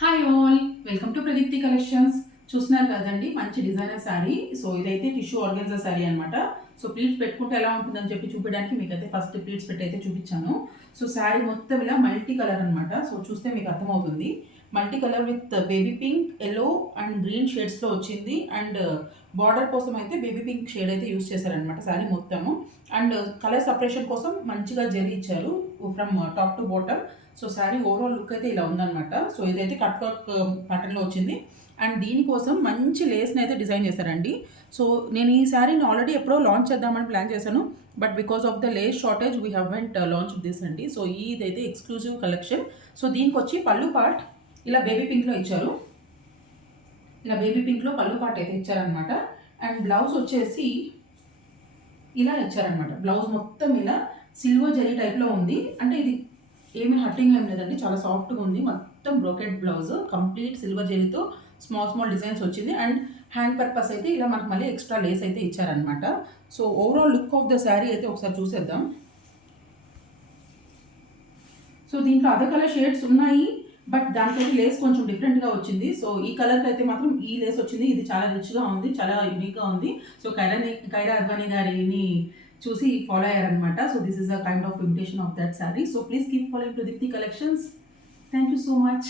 Hi all, welcome to Pradeepti collections. చూస్తున్నారు కదండి, మంచి డిజైనర్ శారీ. సో ఇదైతే టిష్యూ ఆర్గెన్జా శారీ అనమాట. సో ప్లీట్స్ పెట్టుకుంటే ఎలా ఉంటుందని చెప్పి చూపించడానికి మీకైతే ఫస్ట్ ప్లీట్స్ పెట్టి అయితే చూపించాను. సో శారీ మొత్తం ఇలా మల్టీ కలర్ అనమాట. సో చూస్తే మీకు అర్థమవుతుంది. Multi colour with baby pink, yellow and green షేడ్స్లో వచ్చింది. అండ్ బార్డర్ కోసం అయితే బేబీ పింక్ షేడ్ అయితే యూస్ చేశారనమాట శారీ మొత్తము. అండ్ కలర్ సపరేషన్ కోసం మంచిగా జరీ ఇచ్చారు from top to bottom. So sari overall look అయితే ఇలా ఉందన్నమాట. సో ఇదైతే కట్ వర్క్ ప్యాటర్న్లో వచ్చింది. అండ్ దీనికోసం మంచి లేస్ని అయితే డిజైన్ చేశారండి. సో నేను ఈ శారీని ఆల్రెడీ ఎప్పుడో లాంచ్ చేద్దామని ప్లాన్ చేశాను. But because of the lace shortage we haven't launch this అండి. సో ఇదైతే ఎక్స్క్లూజివ్ కలెక్షన్. సో దీనికి వచ్చి పళ్ళు పార్ట్ ఇలా బేబీ పింక్లో ఇచ్చారు. ఇలా బేబీ పింక్లో పళ్ళు పార్ట్ అయితే ఇచ్చారనమాట. అండ్ బ్లౌజ్ వచ్చేసి ఇలా ఇచ్చారనమాట. బ్లౌజ్ మొత్తం ఇలా సిల్వర్ జరీ టైప్లో ఉంది. అంటే ఇది ఏమీ హట్టింగ్ ఏం లేదండి, చాలా సాఫ్ట్గా ఉంది. మొత్తం బ్రోకెట్ బ్లౌజ్, కంప్లీట్ సిల్వర్ జరీతో స్మాల్ స్మాల్ డిజైన్స్ వచ్చింది. అండ్ హ్యాండ్ పర్పస్ అయితే ఇలా మనకు మళ్ళీ ఎక్స్ట్రా లేస్ అయితే ఇచ్చారనమాట. So overall look of the sari అయితే ఒకసారి చూసేద్దాం. సో దీంట్లో అదర్ కలర్ షేడ్స్ ఉన్నాయి, బట్ దానికైతే లేస్ కొంచెం డిఫరెంట్గా వచ్చింది. సో ఈ కలర్కి అయితే మాత్రం ఈ లేస్ వచ్చింది. ఇది చాలా రిచ్గా ఉంది, చాలా యూనిక్గా ఉంది. సో కైరా అద్వానీ గారిని చూసి ఫాలో అయ్యారనమాట. So this is a kind of imitation of that sari. So please keep following Pradeepti collections. Thank you so much.